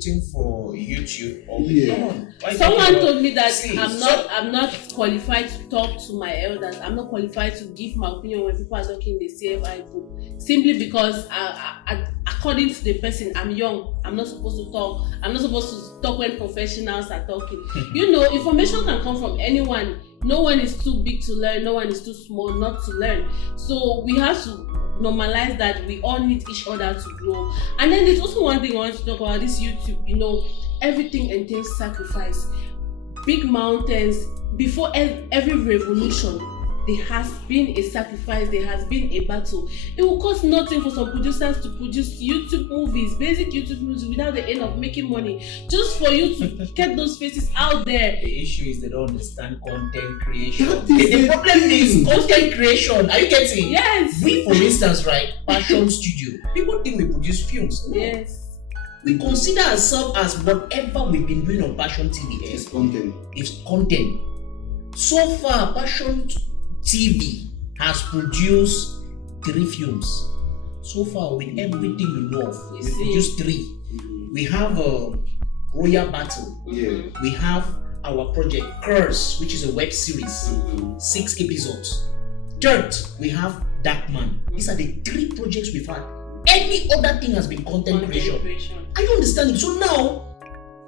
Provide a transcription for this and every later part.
shooting for YouTube or Someone told me that I'm not qualified to talk to my elders. I'm not qualified to give my opinion when people are talking in the CFI book. Simply because according to the person, I'm young. I'm not supposed to talk. I'm not supposed to talk when professionals are talking. Information can come from anyone. No one is too big to learn. No one is too small not to learn. So we have to normalize that we all need each other to grow. And then there's also one thing I want to talk about, this YouTube. Everything entails sacrifice. Big mountains. Before every revolution, there has been a sacrifice, there has been a battle. It will cost nothing for some producers to produce YouTube movies, basic YouTube movies, without the aim of making money, just for you to get those faces out there. The issue is they don't understand content creation. The problem is content creation. Are you getting? Yes. We, for instance, right, Passion Studio, people think we produce films. No. Yes. We consider ourselves as whatever we've been doing on Passion TV. It's content. It's content. So far, Passion TV has produced 3 films. So far, with everything we know of, we produced 3. We have a Royal Battle. We have our project Curse, which is a web series, 6 episodes. Third, we have Darkman. These are the 3 projects we've had. Any other thing has been content creation. Are you understanding? So now,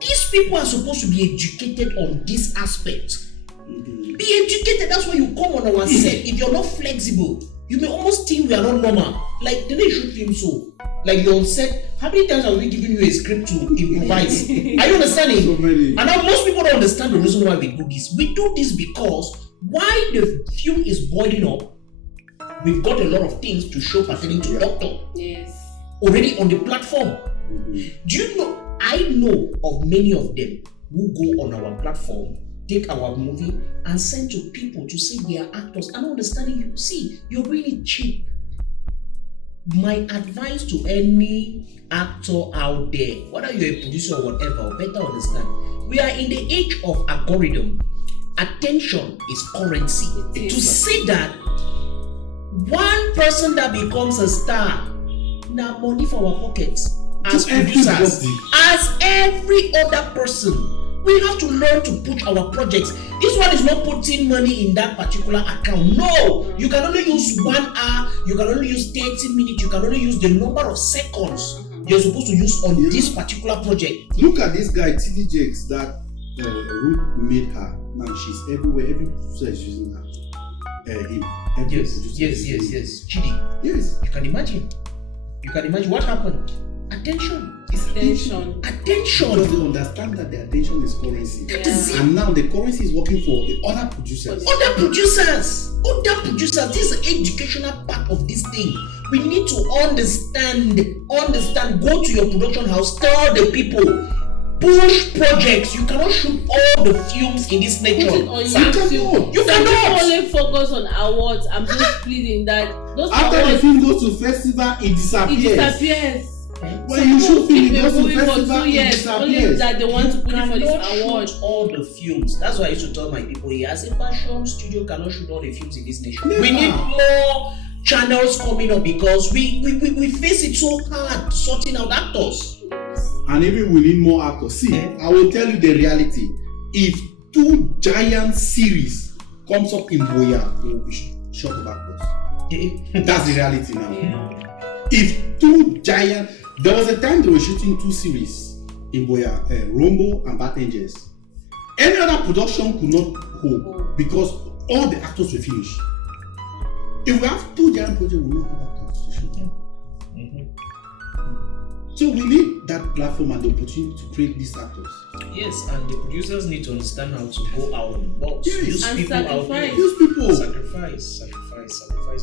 these people are supposed to be educated on this aspect. Be educated. That's why you come on our set. If you're not flexible, you may almost think we are not normal. Like, the way you shoot film so. Like, you're on set. How many times have we given you a script to improvise? Are you understanding? So many. And now most people don't understand the reason why we do this. We do this because while the film is boiling up, we've got a lot of things to show pertaining to Doctor. Yes. Already on the platform. Do you know? I know of many of them who go on our platform, take our movie, and send to people to say they are actors. I'm not understanding you. See, you're really cheap. My advice to any actor out there, whether you're a producer or whatever, better understand. We are in the age of algorithm. Attention is currency. To say that one person that becomes a star, now money for our pockets as producers, as every other person. We have to learn to push our projects. This one is not putting money in that particular account. No, you can only use 1 hour, you can only use 30 minutes, you can only use the number of seconds you're supposed to use on this particular project. Look at this guy, TD Jakes, that Ruth made her. Now she's everywhere. Every producer is using her. Him. Yes. Chidi. Yes. You can imagine what happened. Attention. Attention. Because they understand that the attention is currency. Yeah. And now the currency is working for the other producers. Other producers. This is the educational part of this thing. We need to understand. Go to your production house. Tell the people. Push projects. You cannot shoot all the films in this nature. Put it on YouTube. You cannot. Only focus on awards. I'm just pleading that those after awards, the film goes to festival, it disappears. When you shoot film, it goes to festival, it disappears. Only that they want to put it for this award. Shoot all the films. That's why I used to tell my people here, as a Passion Studio cannot shoot all the films in this nation. Never. We need more channels coming up because we face it so hard sorting out actors. And even we need more actors. See, I will tell you the reality. If 2 giant series comes up in Boya, we will be short of actors. That's the reality now. Yeah. If 2 giant, there was a time they were shooting 2 series in Boya, Rombo and Bad Angels. Any other production could not hold because all the actors were finished. If we have 2 giant projects, we will not have actors to shoot them. So we need that platform and the opportunity to create these actors. Yes, and the producers need to understand how to go out of the box. Yes. Use And people sacrifice. out there. Use people. Sacrifice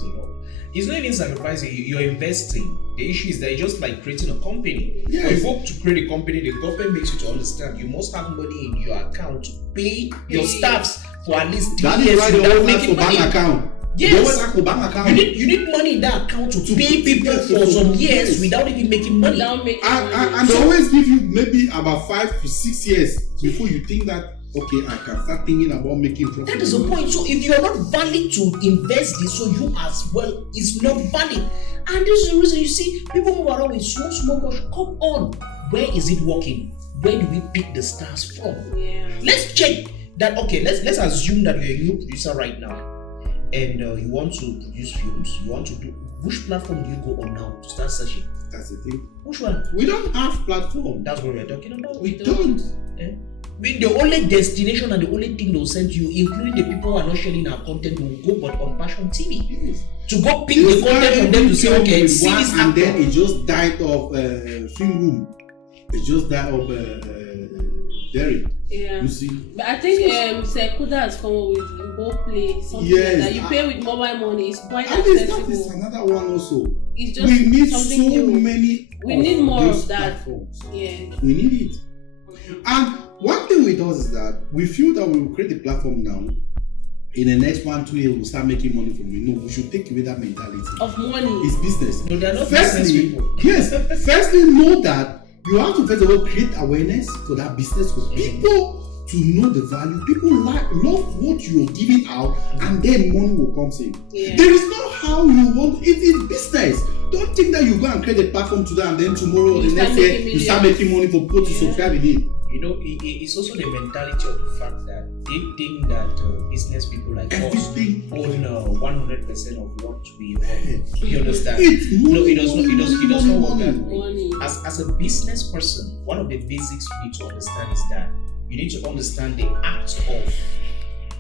a lot. It's not even sacrificing, you're investing. The issue is that it's just like creating a company. Yes. When you vote to create a company, the government makes you to understand you must have money in your account to pay your staffs for at least 3 That is years why they without always ask making for money. bank account. Yes. They always ask for bank account. You need money in that account to pay people for some years without even making money. Without making And they always give you maybe about 5 to 6 years before you think that, okay, I can start thinking about making profit. That is the point. So if you are not valid to invest this, so you as well is not valid. And this is the reason you see people move around with small cash. Come on, Where is it working? Where do we pick the stars from? Yeah. Let's check that. Okay, let's assume that you're a new producer right now, and you want to produce films. You want to do. Which platform do you go on now to start searching? That's the thing. Which one? We don't have platform. That's what we're talking about. We don't. The only destination and the only thing they'll send you, including the people who are not sharing our content, will go but on Passion TV. Yes. To go pick the content from them to say, okay, see this and actor. then it just died off film room. It just died off Derry. Yeah. You see? But I think Sekuda has come up with Go Play, something like that. You pay with mobile money, it's quite accessible. That is another one also. It's just we need something so new. many. We need more those of that. platforms. Yeah. We need it. And one thing with us is that we feel that we will create a platform now. In the next 1-2 years, we'll start making money from it. No, we should take away that mentality. Of money. It's business. No, they're not business people. Yes. Firstly, know that you have to first of all create awareness for that business for people to know the value. People love what you're giving out, and then money will come in. Yeah. There is no how you want it. It's business. Don't think that you go and create a platform today and then tomorrow or the next year you start making money for people to subscribe in it. You know, it's also the mentality of the fact that they think that business people like us own 100% of what we own. You understand? No, it does not work that way. As a business person, one of the basics you need to understand is that you need to understand the act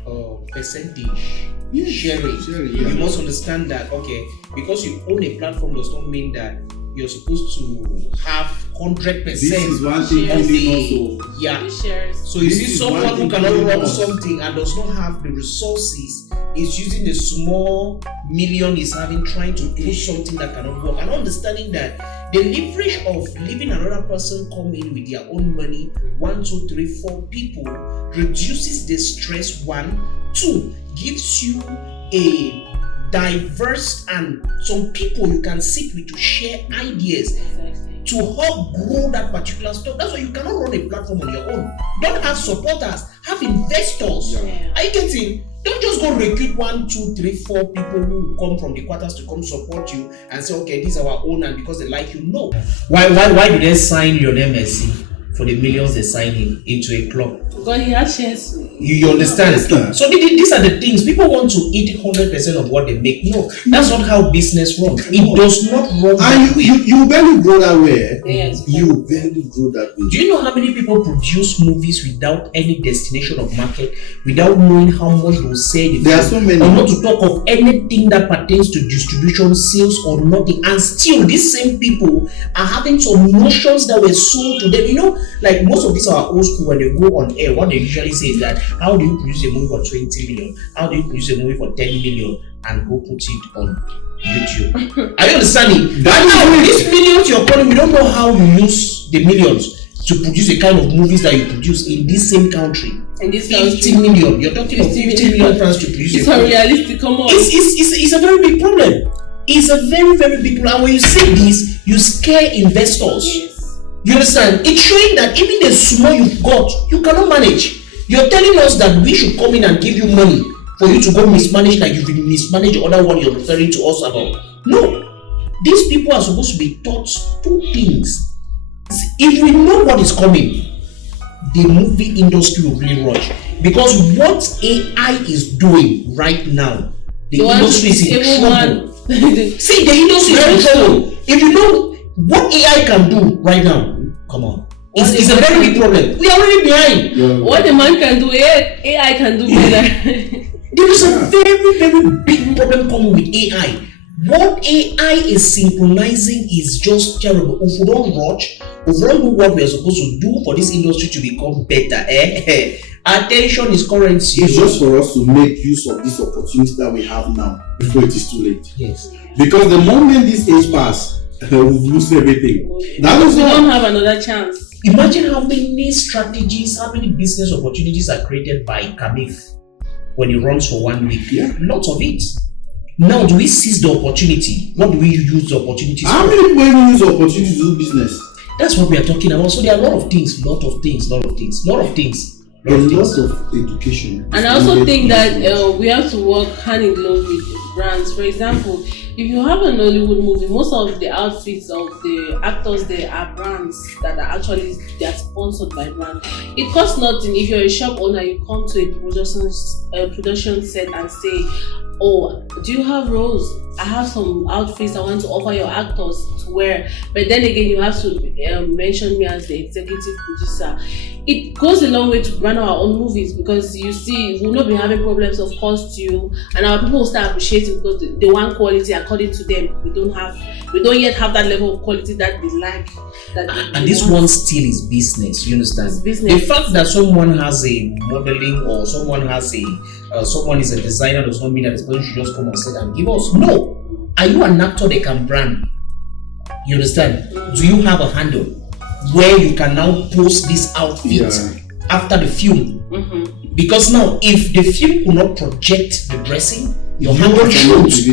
of percentage sharing. You must understand that, okay, because you own a platform does not mean that you're supposed to have 100%. This is one thing of the also. Yeah. Shares. So you see someone who cannot run something and does not have the resources is using the small million he's having trying to push something that cannot work, and understanding that the leverage of leaving another person come in with their own money, 1, 2, 3, 4 people, reduces the stress. 1, 2, gives you a diverse and some people you can sit with to share ideas to help grow that particular stuff. That's why you cannot run a platform on your own. Don't have supporters, have investors. Yeah. Are you getting? Don't just go recruit 1, 2, 3, 4 people who come from the quarters to come support you and say, okay, these are our own, and because they like you. No. Why do they sign Lionel Messi for the millions they sign him into a club? Because he has shares. You understand? So these are the things. People want to eat 100% of what they make. No, that's not how business runs. It does not run that way. You barely grow that way. Yes. You barely grow that way. Do you know how many people produce movies without any destination of market, without knowing how much they'll sell? There are so many. Or not to talk of anything that pertains to distribution, sales, or nothing. And still, these same people are having some notions that were sold to them. You know, like most of these are old school. When they go on air, what they usually say is that, how do you produce a movie for 20 million? How do you produce a movie for 10 million and go put it on YouTube? Are you understanding? That now, these millions you're calling, we don't know how you use the millions to produce the kind of movies that you produce in this same country. In this 50 million. You're talking of 50 million francs to produce it's unrealistic. Come on. It's a very big problem. It's a very, very big problem. And when you say this, you scare investors. Yes. You understand? It's showing that even the small you've got, you cannot manage. You're telling us that we should come in and give you money for you to go mismanage like you've been mismanaged the other one you're referring to us about. No. These people are supposed to be taught 2 things. If we know what is coming, the movie industry will really rush. Because what AI is doing right now, the industry is in trouble. See, the industry is in trouble. If you know what AI can do right now, come on. It's a very big problem. We are already behind. Yeah. What the man can do, AI can do better. There is a very, very big problem coming with AI. What AI is synchronizing is just terrible. If we don't rush, if we don't do what we are supposed to do for this industry to become better, attention is currency. It's just for us to make use of this opportunity that we have now before it is too late. Yes. Because the moment this age pass, we'll lose everything. That is We all. don't have another chance. Imagine how many strategies, how many business opportunities are created by Kamif when it runs for 1 week. Yeah. Lots of it. Now, do we seize the opportunity? What do we use the opportunities How for? many people even use the opportunity to do business? That's what we are talking about. So there are a lot of things. A lot of education. And I also think that we have to work hand in glove with brands. For example, if you have a Nollywood movie, most of the outfits of the actors there are brands that are actually they are sponsored by brands. It costs nothing if you're a shop owner. You come to a production set and say, "Oh, do you have roles? I have some outfits I want to offer your actors to wear." But then again, you have to mention me as the executive producer. It goes a long way to brand our own movies, because you see, we'll not be having problems of costume, and our people will start appreciating because they want quality according to them. We don't yet have that level of quality that they like. And this one still is business. You understand? It's business. The fact that someone has a modeling or someone has a someone is a designer does not mean that this person should just come and sit and give us. No. Are you an actor they can brand? You understand? Do you have a handle where you can now post this outfit after the film? Because now, if the film will not project the dressing, your handle shoots.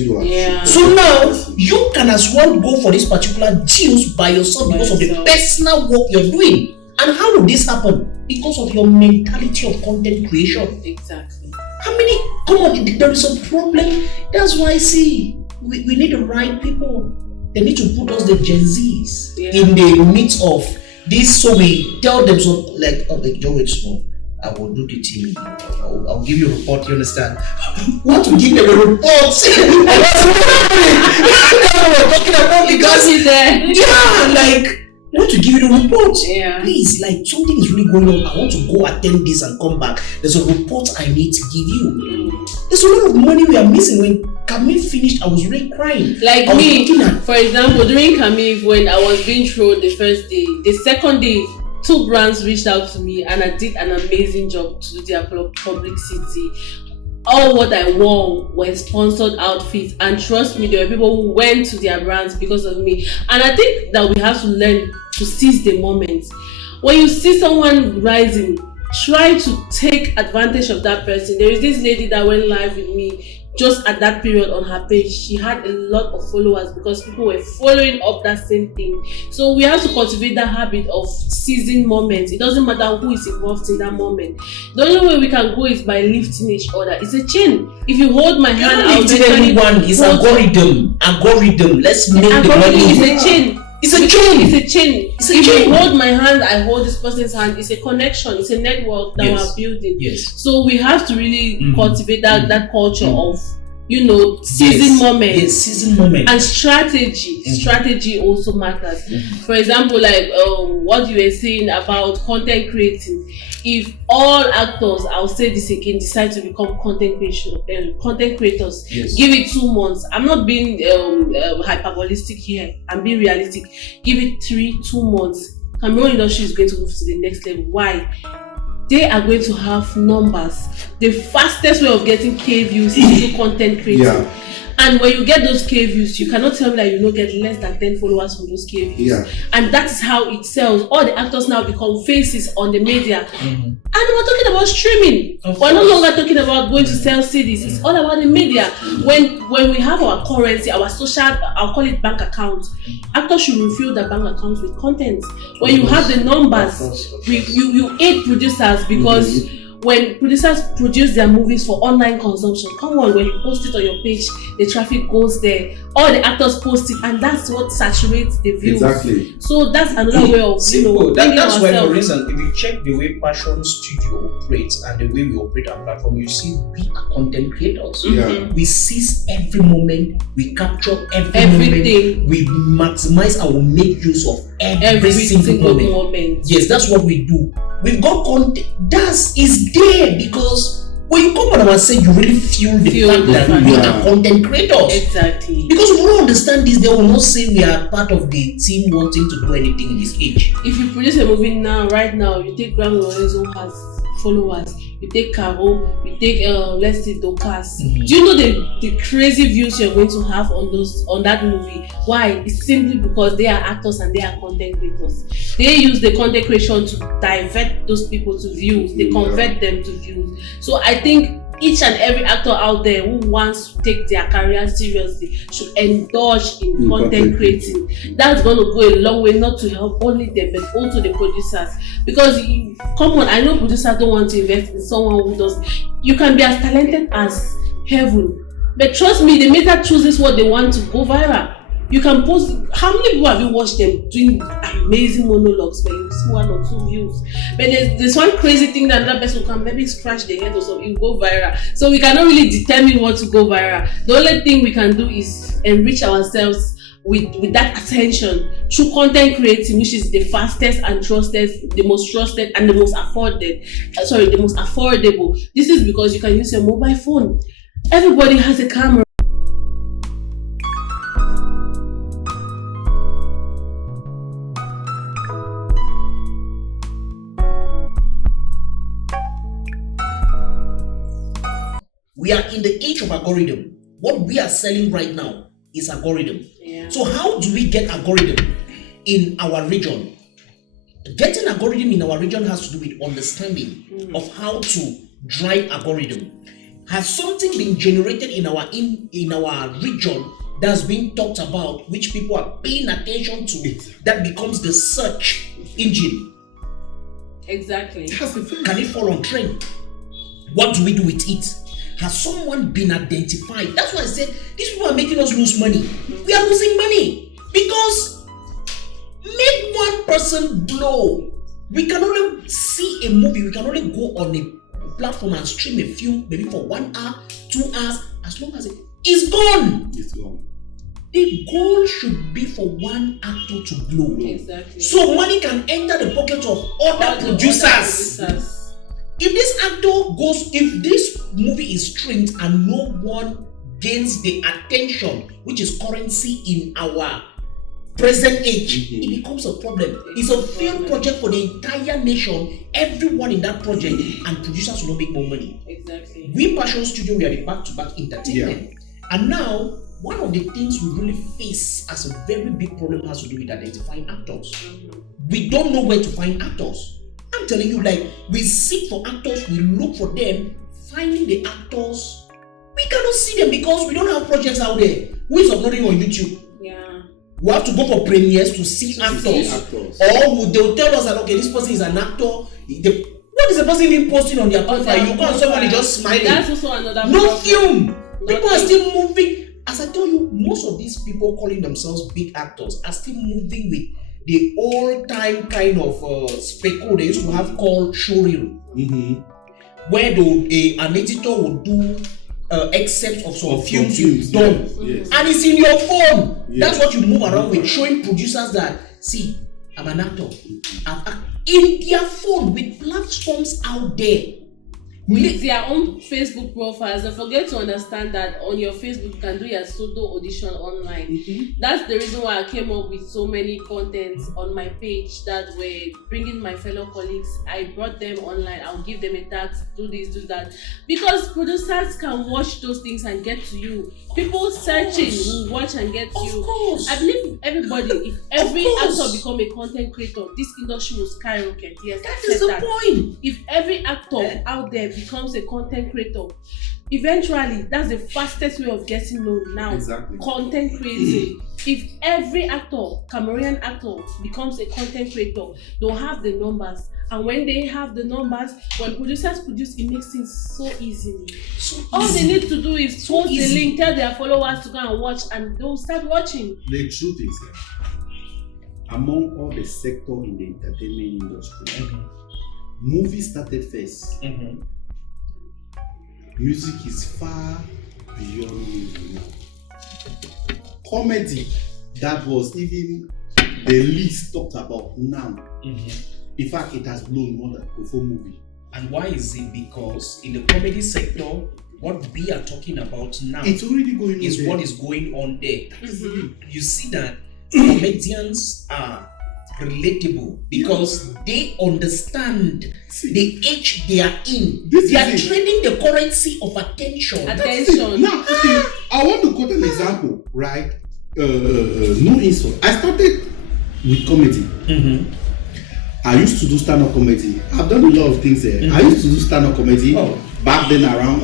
So now you can as well go for this particular deals by yourself because of the personal work you're doing. And how will this happen? Because of your mentality of content creation. Exactly. How many? Come on, there is a problem. That's why I see we need the right people. They need to put us the Gen Zs in the midst of this, so we tell them so like, oh, like Joe, I will do the thing. I'll give you a report. You understand? Want to give them a report? That's what we're talking about, because like. I want to give you the report. Please, like something is really going on. I want to go attend this and come back. There's a report I need to give you. There's a lot of money we are missing. When Camille finished, I was really crying. Like me, for example, during Camille, when I was being thrown the first day, the second day, 2 brands reached out to me and I did an amazing job to do their publicity. All what I wore were sponsored outfits, and trust me, there were people who went to their brands because of me. And I think that we have to learn to seize the moment. When you see someone rising, try to take advantage of that person. There is this lady that went live with me just at that period on her page. She had a lot of followers because people were following up that same thing. So we have to cultivate that habit of seizing moments. It doesn't matter who is involved in that moment. The only way we can go is by lifting each other. It's a chain. If you hold my hand, I'll lifting anyone. It's algorithm. Let's make the money. It's a chain. It's a chain. If you hold my hand, I hold this person's hand. It's a connection. It's a network that we're building. Yes. So we have to really cultivate that culture of, seizing moments. Yes, seizing moments. And strategy. Strategy also matters. For example, like what you were saying about content creating. If all actors, I'll say this again, decide to become content creators, give it 2 months. I'm not being hyperbolistic here. I'm being realistic. Give it 2 months. Cameroon industry is going to move to the next level. Why? They are going to have numbers. The fastest way of getting K views is through content creating. And when you get those K views, you cannot tell me that you don't get less than 10 followers from those K views. And that is how it sells. All the actors now become faces on the media. And we're talking about streaming. We're no longer talking about going to sell CDs. It's all about the media. When we have our currency, our social, I'll call it bank account, actors should refill their bank accounts with content. When you have the numbers, you aid producers, because when producers produce their movies for online consumption, come on, when you post it on your page, the traffic goes there. All the actors post it, and that's what saturates the views. Exactly. So that's another way of that's why, for instance, if you check the way Passion Studio operates and the way we operate our platform, you see we are content creators. We seize every moment, we capture everything moment, we maximize and we make use of every single moment. Yes, that's what we do. We've got content that is there, because when you come on our side, you really feel the fact that we are content creators. Exactly. Because we don't understand this, they will not say we are part of the team wanting to do anything in this age. If you produce a movie now, right now, you take Graham Lorenzo has followers, you take Caro, you take let's say Dokas. Do you know the crazy views you're going to have on that movie? Why? It's simply because they are actors and they are content creators. They use the content creation to divert those people to views. They convert them to views. So I think each and every actor out there who wants to take their career seriously should indulge in content creating. That's going to go a long way, not to help only them but also the producers. Because come on, I know producers don't want to invest in someone who does. You can be as talented as heaven, but trust me, the meta chooses what they want to go viral. You can post. How many people have you watched them doing amazing monologues, but you see 1 or 2 views? But there's one crazy thing that another person can maybe scratch their head or something, it go viral. So we cannot really determine what to go viral. The only thing we can do is enrich ourselves with that attention through content creating, which is the fastest and trusted, the most trusted and the most the most affordable. This is because you can use your mobile phone. Everybody has a camera. We are in the age of algorithm. What we are selling right now is algorithm. Yeah. So how do we get algorithm in our region? Getting algorithm in our region has to do with understanding of how to drive algorithm. Has something been generated in our region that's being talked about, which people are paying attention to, that becomes the search engine? Exactly. Can it fall on trend? What do we do with it? Has someone been identified? That's why I said these people are making us lose money. We are losing money because make one person blow. We can only see a movie. We can only go on a platform and stream a film maybe for 1 hour, 2 hours. As long as it is gone. It's gone. The goal should be for one actor to blow. Exactly. So money can enter the pocket of other producers. If this movie is streamed and no one gains the attention, which is currency in our present age, it becomes a problem. It's a failed project for the entire nation, everyone in that project, and producers will not make more money. Exactly. We Passion Studio, we are the back-to-back entertainment. Yeah. And now, one of the things we really face as a very big problem has to do with identifying actors. We don't know where to find actors. I'm telling you, like, we seek for actors, we look for them, finding the actors. We cannot see them because we don't have projects out there. Who is uploading on YouTube? Yeah. We have to go for premieres to see actors. Or they'll tell us that, okay, this person is an actor. What is the person even posting on their profile? You go and somebody just smiling. That's also another problem. Film. People are still moving. As I told you, most of these people calling themselves big actors are still moving with the old-time kind of speckle they used to have called showreel, where an editor would do excerpts of some films you've done, and it's in your phone. That's what you move around with, showing producers that, see, I'm an actor. In their phone with platforms out there. With their own Facebook profiles, and forget to understand that on your Facebook you can do your pseudo audition online. That's the reason why I came up with so many contents on my page that were bringing my fellow colleagues. I brought them online. I'll give them a task, do this, do that, because producers can watch those things and get to you. People searching will watch and get to you. Course. I believe if every actor become a content creator, this industry will skyrocket. Yes, that is the point. If every actor out there becomes a content creator, eventually that's the fastest way of getting known now. Exactly. Content creating. If every actor, Cameroonian actor, becomes a content creator, they'll have the numbers. And when they have the numbers, when producers produce, it makes things so easily. All they need to do is post the link, tell their followers to go and watch, and they'll start watching. The truth is, among all the sectors in the entertainment industry, movies started first. Music is far beyond music now. Comedy, that was even the least talked about now. In fact, it has blown more than before movie. And why is it? Because in the comedy sector, what we are talking about now it's already going is on what is going on there. You see that comedians are relatable because they understand the age they are in. They are trading the currency of attention. Now, okay, I want to quote an example, right? No insult. I started with comedy. I used to do stand-up comedy. I've done a lot of things there. I used to do stand-up comedy back then around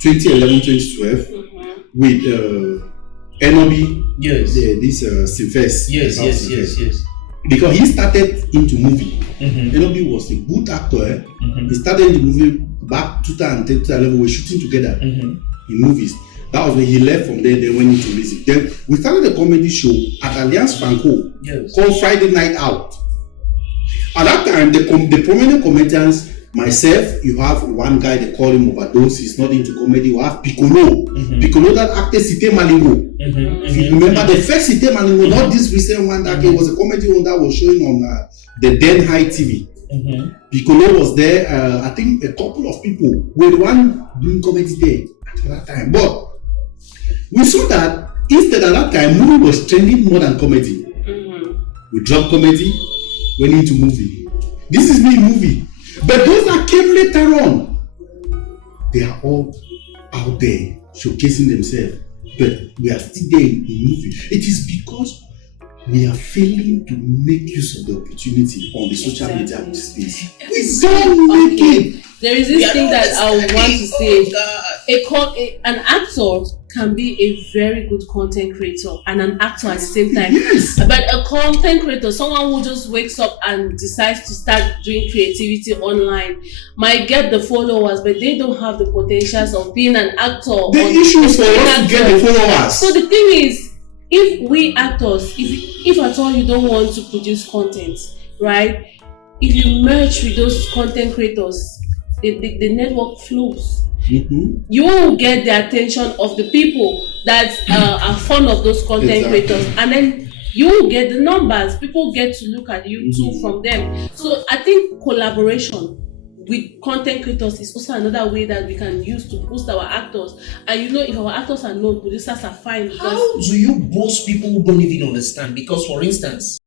2011, 2012 with Enobi. Yes. This Sylvester. Yes. Because he started into movie. Enobi was a good actor. He started into movie back 2010, 2011. We were shooting together in movies. That was when he left from there. They went into music. Then we started a comedy show at Alliance Franco called Friday Night Out. At that time, the prominent comedians, myself, you have one guy, they call him Overdose, he's not into comedy. You have Piccolo. Piccolo that acted Site Malingo. If you remember the first Site Malingo, not this recent one, that was a comedy one that was showing on the then High TV. Piccolo was there. I think a couple of people were the one doing comedy there at that time. But we saw that instead at that time, movie was trending more than comedy. We dropped comedy, went into movie. This is me movie. But those that came later on, they are all out there showcasing themselves. But we are still there in movie. It is because we are failing to make use of the opportunity on the social media space. We don't make it. There is this thing that I want to say. An actor can be a very good content creator and an actor at the same time. Yes. But a content creator, someone who just wakes up and decides to start doing creativity online, might get the followers, but they don't have the potentials of being an actor. The issue is for us to get the followers. So the thing is, if we actors, if at all you don't want to produce content, right? If you merge with those content creators, the network flows. You will get the attention of the people that are fond of those content creators, and then you will get the numbers. People get to look at you too from them. So I think collaboration with content creators is also another way that we can use to boost our actors. And if our actors are known, producers are fine. How do you boost people who don't even understand? Because, for instance,